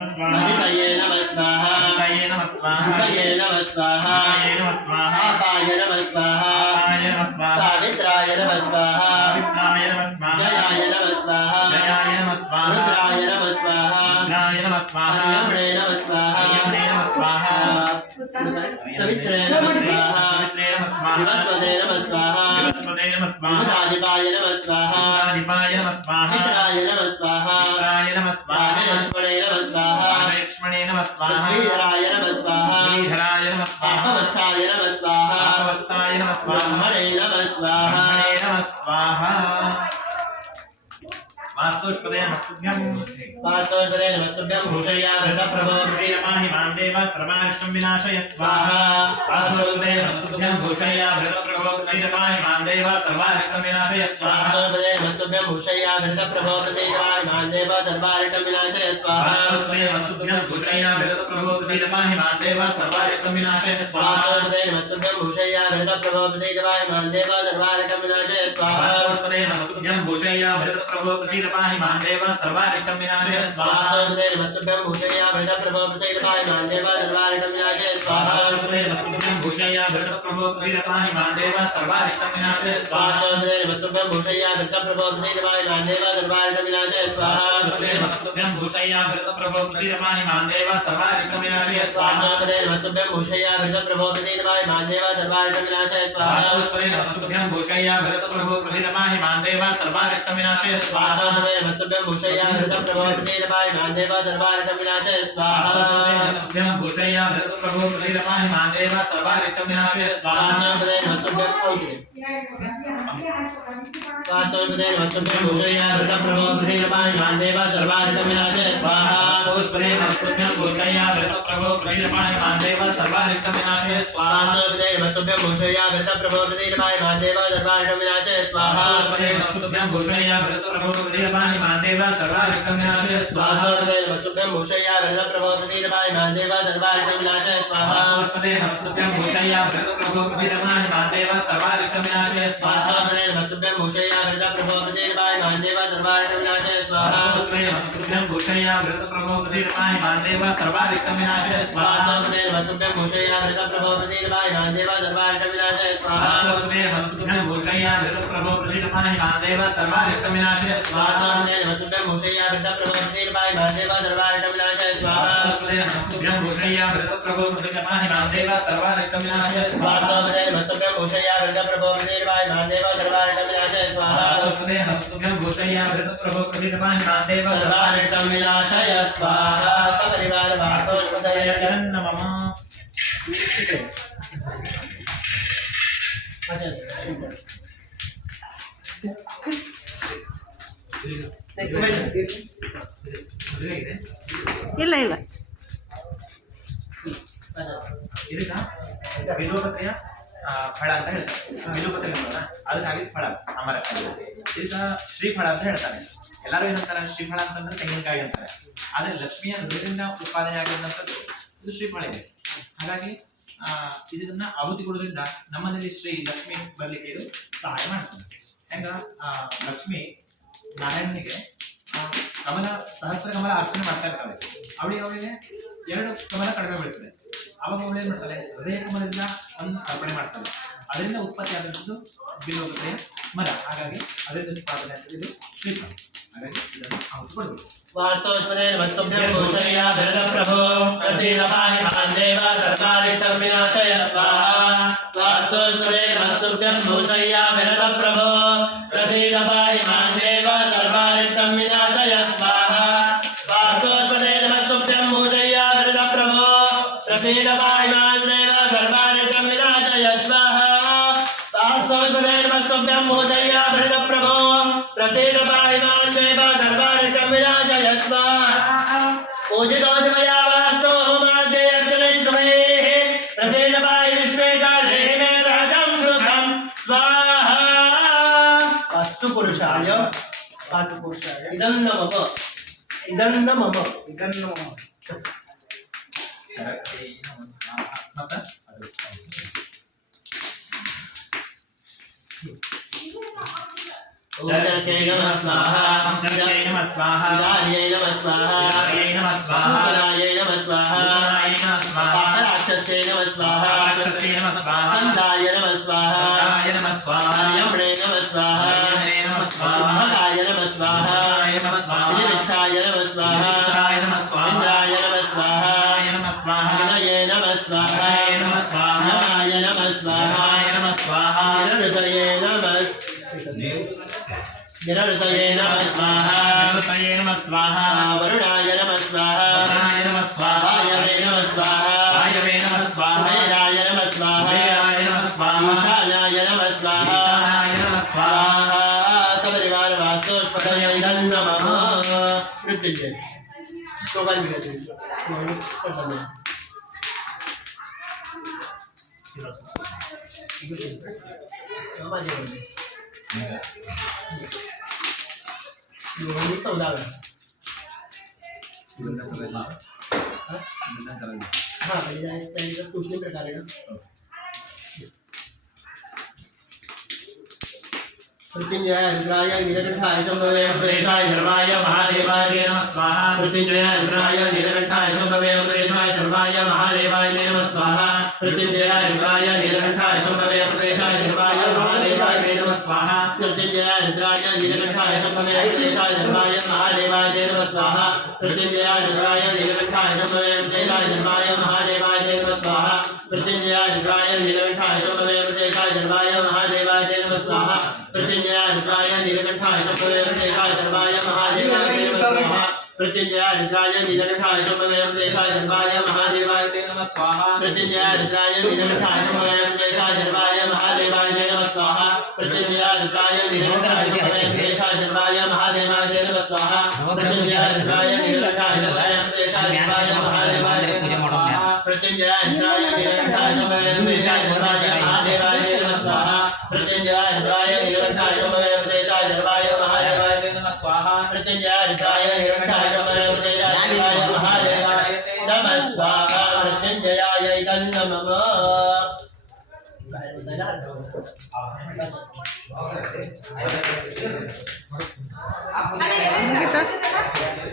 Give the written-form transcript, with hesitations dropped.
अदितये नमः स्वाहा अदितये नमः स्वाहा उदये नमः स्वाहा उदये नमः स्वाहा आपाय नमः स्वाहा आपाय नमः स्वाहा सावित्राय नमः स्वाहा सावित्राय नमः स्वाहा जयाय नमः स्वाहा जयाय नमः स्वाहा रुद्राय नमः स्वाहा रुद्राय नमः स्वाहा हरियम्णे नमः स्वाहा हरियम्णे नमः स्वाहा सवित्रे नमः स्वाहा सवित्रे नमः स्वाहा विवस्वते नमः स्वाहा विवस्वते नमः स्वाहा बुधाधिपाय नमः स्वाहा बुधाधिपाय नमः स्वाहा चित्राय नमः स्वाहा चित्राय नमः स्वाहा लक्ष्मणे नमः स्वाहा लक्ष्मणे नमः स्वाहा श्रीधराय नमः स्वाहा श्रीधराय नमः स्वाहा वत्साय नमः स्वाहा वत्साय नमः स्वाहा ब्रह्मणे नमः स्वाहा ब्रह्मणे नमः स्वाहा वास्तुष्पदे नमस्तुभ्यं वास्तवपदे नमस्तुभ्यं भूषयामृत प्रभो प्रियमाहि मां देव सर्वारिष्टं विनाशय स्वाहा वास्तुष्पदे नमस्तुभ्यं भूषयामृत प्रभो प्रियमाहि मां देव सर्वारिष्टं विनाशय स्वाहा वास्तवपदे नमस्तुभ्यं भूषयामृत प्रभो प्रतिमाहि मां देव सर्वारिष्टं विनाशय स्वाहा वास्तुष्पदे नमस्तुभ्यं भूषयामृत प्रभो प्रियमाहि मां देव सर्वारिष्टं विनाशय स्वाहा वास्तवपदे नमस्तुभ्यं भूषयामृत प्रभो प्रतिमाहि मां देव सर्वारिष्टं विनाशय स्वाहा वास्तुष्पदे नमस्तुभ्यं भूषयामृत प्रभो प्रियमाहि मां देव सर्वारिष्टं विनाशय स्वाहा वास्तवपदे नमस्तुभ्यं भूषयामृत प्रभो प्रतिमाहि मां देव सर्वारिष्टं विनाशय स्वाहा वास्तुष्पदे नमस्तुभ्यं भूषयामृत प्रभो प्रियमाहि मां देव सर्वारिष्टं विनाशय स्वाहा वास्तवपदे नमस्तुभ्यं भूषयामृत प्रभो प्रतिमाहि मां देव सर्वारिष्टं विनाशय स्वाहा वास्तुष्पदे नमस्तुभ्यं भूषयामृत प्रभो प्रियमाहि मां देव सर्वारिष्टं विनाशय स्वाहा वास्तवपदे नमस्तुभ्यं भूषयामृत प्रभो प्रतिमाहि मां देव सर्वारिष्टं विनाशय स्वाहा वास्तुष्पदे नमस्तुभ्यं भूषयामृत प्रभो प्रियमाहि मां देव सर्वारिष्टं विनाशय स्वाहा वास्तवपदे नमस्तुभ्यं भूषयामृत प्रभो प्रतिमाहि मां देव सर्वारिष्टं विनाशय स्वाहा नमस्तुभ्यं भूषयामृत प्रभो प्रियमाहि मां देव सर्वारिष्टं विनाशय स्वाहा वास्तवपदे नमस्तुभ्यं वास्तवपदे नमस्तुभ्यं भूषयामृत प्रभो प्रतिमाहि मां देव सर्वारिष्टं विनाशय स्वाहा वास्तुष्पदे नमस्तुभ्यं भूषयामृत प्रभो प्रियमाहि मां देव सर्वारिष्टं विनाशय स्वाहा वास्तवपदे नमस्तुभ्यं भूषयामृत प्रभो प्रतिमाहि मां देव सर्वारिष्टं विनाशय स्वाहा वास्तुष्पदे नमस्तुभ्यं भूषयामृत प्रभो प्रियमाहि मां देव सर्वारिष्टं विनाशय स्वाहा वास्तवपदे नमस्तुभ्यं भूषयामृत प्रभो प्रतिमाहि मां देव सर्वारिष्टं विनाशय स्वाहा वास्तुष्पदे नमस्तुभ्यं भूषयामृत प्रभो प्रियमाहि मां देव सर्वारिष्टं विनाशय स्वाहा वास्तवपदे नमस्तुभ्यं भूषयामृत प्रभो प्रतिमाहि मां देव सर्वारिष्टं विनाशय स्वाहा वास्तुष्पदे नमस्तुभ्यं भूषयामृत प्रभो प्रियमाहि मां देव सर्वारिष्टं विनाशय स्वाहा वास्तवपदे नमस्तुभ्यं भूषयामृत प्रभो प्रतिमाहि मां देव सर्वारिष्टं विनाशय स्वाहा वास्तुष्पदे नमस्तुभ्यं भूषयामृत प्रभो प्रियमाहि मां देव सर्वारिष्टं विनाशय स्वाहा वास्तवपदे नमस्तुभ्यं भूषयामृत प्रभो प्रतिमाहि मां देव सर्वारिष्टं विनाशय स्वाहा वास्तुष्पदे नमस्तुभ्यं भूषयामृत प्रभो प्रियमाहि मां देव सर्वारिष्टं विनाशय स्वाहा वास्तवपदे नमस्तुभ्यं भूषयामृत प्रभो प्रतिमाहि मां देव सर्वारिष्टं विनाशय स्वाहा वास्तुष्पदे नमस्तुभ्यं भूषयामृत प्रभो प्रियमाहि मां देव सर्वारिष्टं विनाशय स्वाहा सपरिवार वास्तवपदे नमः ಇಲ್ಲ ಇಲ್ಲ ಇದಕ್ಕ ಬಿಲ್ವಪತ್ರೆಯ ಫಳ ಅಂತ ಹೇಳ್ತಾರೆ. ಬಿಲ್ವಪತ್ರೆ ಅದಕ್ಕಾಗಿ ಫಳ ಅಮರ ಇದಕ್ಕ ಶ್ರೀಫಳ ಅಂತ ಹೇಳ್ತಾರೆ. ಎಲ್ಲರೂ ಏನಂತಾರೆ ಶ್ರೀಫಳ ಅಂತಂದ್ರೆ ತೆಂಗಿನಕಾಯಿ ಅಂತಾರೆ. ಆದ್ರೆ ಲಕ್ಷ್ಮಿಯ ಹೃದಯದಿಂದ ಉತ್ಪಾದನೆ ಆಗಿರುವಂತದ್ದು ಇದು ಶ್ರೀಫಳ ಇದೆ. ಹಾಗಾಗಿ ಇದನ್ನ ಆಹುತಿ ಕೊಡೋದ್ರಿಂದ ನಮ್ಮನೇಲಿ ಶ್ರೀ ಲಕ್ಷ್ಮಿ ಬರ್ಲಿಕ್ಕೆ ಇದು ಸಹಾಯ ಮಾಡ್ತದೆ. ಹೆಂಗ ಲಕ್ಷ್ಮಿ ನಾರಾಯಣನಿಗೆ ಕಮಲ ಸಹಸ್ರ ಕಮಲ ಅರ್ಚನೆ ಮಾಡ್ತಾ ಇರ್ತಾಳೆ. ಅವಳಿಗೆ 2 ಕಮಲ ಕಡಿಮೆ ಬೀಳ್ತದೆ. ಅವಾಗ ಅವಳು ಏನ್ ಮಾಡ್ತಾಳೆ ಹೃದಯ ಕಮಲದಿಂದ ಒಂದು ಅರ್ಪಣೆ ಮಾಡ್ತಾಳೆ. ಅದರಿಂದ ಉತ್ಪತ್ತಿ ಆದದ್ದು ಬಿಲ್ವಪತ್ರೆಯ ಮರ. ಹಾಗಾಗಿ ಅದರಿಂದ ಉತ್ಪಾದನೆ ಆಗ್ತದೆ ಇದು ಶ್ರೀಫಲ. ಹಾಗಾಗಿ ಇದನ್ನು ಆಹುತಿ ಕೊಡಬೇಕು. वास्तवपदे नमस्तुभ्यं भूषयामृत प्रभो प्रसीदपाहि मां देव सर्वारिष्टं विनाशय स्वाहा वास्तवपदे नमस्तुभ्यं भूषयामृत प्रभो प्रसीदपाहि मां देव सर्वारिष्टं विनाशय स्वाहा वास्तवपदे नमस्तुभ्यं भूषयामृत प्रभो प्रसीदपाहि मां देव सर्वारिष्टं विनाशय स्वाहा वास्तवपदे नमस्तुभ्यं भूषयामृत प्रभो प्रसीदपाहि मां देव सर्वारिष्टं विनाशय पूजितो मया वास्तो होमाद्ये अर्चनेश्वरेः प्रसीदपाहि विश्वेशादेहि मे राजं सुखं स्वाहा वास्तु पुरुषाय इदन्न मम ಮತ್ತೆ उच्चके नमः स्वाहा संसर्गे नमः स्वाहा विदार्यै नमः स्वाहा विदार्यै नमः स्वाहा भूतनायै नमः स्वाहा भूतनायै नमः स्वाहा राक्षसे नमः स्वाहा राक्षसे नमः स्वाहा स्कन्धाय नमः स्वाहा स्कन्धाय नमः स्वाहा यमने नमः स्वाहा यमने नमः स्वाहा भगाय नमः स्वाहा भगाय नमः स्वाहा विविक्षाय नमः स्वाहा विविक्षाय नमः स्वाहा इन्द्राय नमः स्वाहा इंद्राय नमः स्वाहा विनये नमः स्वाहा विनये नमः स्वाहा नमाय नमः स्वाहा नमाय नमः स्वाहा निरृतये नमः निरृतये नमः स्वाहा निरृतये नमः स्वाहा वरुणाय नमः स्वाहा वरुणाय नमः स्वाहा वायवे नमः स्वाहा वायवे नमः स्वाहा कुबेराय नमः स्वाहा कुबेराय नमः स्वाहा ईशानाय नमः स्वाहा ईशानाय नमः स्वाहा सपरिवारवास्तुष्पतये नमः मृत्युंजय तो बंद कर दीजिए हाँ कुछ नहीं प्रकार है मृत्युंजय रुद्राय नीलकंठाय शंभवे प्रदेशाय सर्वाय महादेवाय नमः स्वाहा मृत्युंजय रुद्राय नीलकंठाय शंभवे प्रदेशाय सर्वाय महादेवाय नमः स्वाहा मृत्युंजय रुद्राय नीलकंठाय शंभवे प्रदेशाय सर्वाय महादेवाय नमः स्वाहा मृत्युंजय रुद्राय नीलकंठाय शंभवे प्रदेशाय सर्वाय महादेवाय नमः स्वाहा मृत्युंजय रुद्राय नीलकंठाय शंभवे प्रदेशाय सर्वाय महादेवाय नमः स्वाहा मृत्युंजय रुद्राय नीलकंठाय शंभवे प्रदेशाय सर्वाय महादेवाय नमः स्वाहा मृत्युंजय रुद्राय नीलकंठाय शंभवे प्रदेशाय सर्वाय महादेवाय नमः स्वाहा मृत्युंजय रुद्राय नीलकंठाय शंभवे प्रदेशाय सर्वाय महादेवाय नमः स्वाहा मृत्युंजय रुद्राय नीलकंठाय शंभवे प्रदेशाय सर्वाय महादेवाय नमः स्वाहा मृत्युंजय रुद्राय नीलकंठाय शंभवे प्रदेशाय सर्वाय महादेवाय नमः स्वाहा मृत्युंजय रुद्राय नीलकंठाय शंभवे प्रदेशाय सर्वाय महादेवाय नमः स्वाहा मृत्युंजय रुद्राय नीलकंठाय शंभवे प्रदेशाय सर्वाय महादेवाय नमः स्वाहा मृत्युंजय रुद्राय नीलकंठाय शंभवे प्रदेशाय सर्वाय महादेवाय नमः स्वाहा मृत्युंजय रुद्राय नीलकंठाय शंभवे प्रदेशाय सर्वाय महादेवाय नमः स्वाहा मृत्युंजयाय नमः kita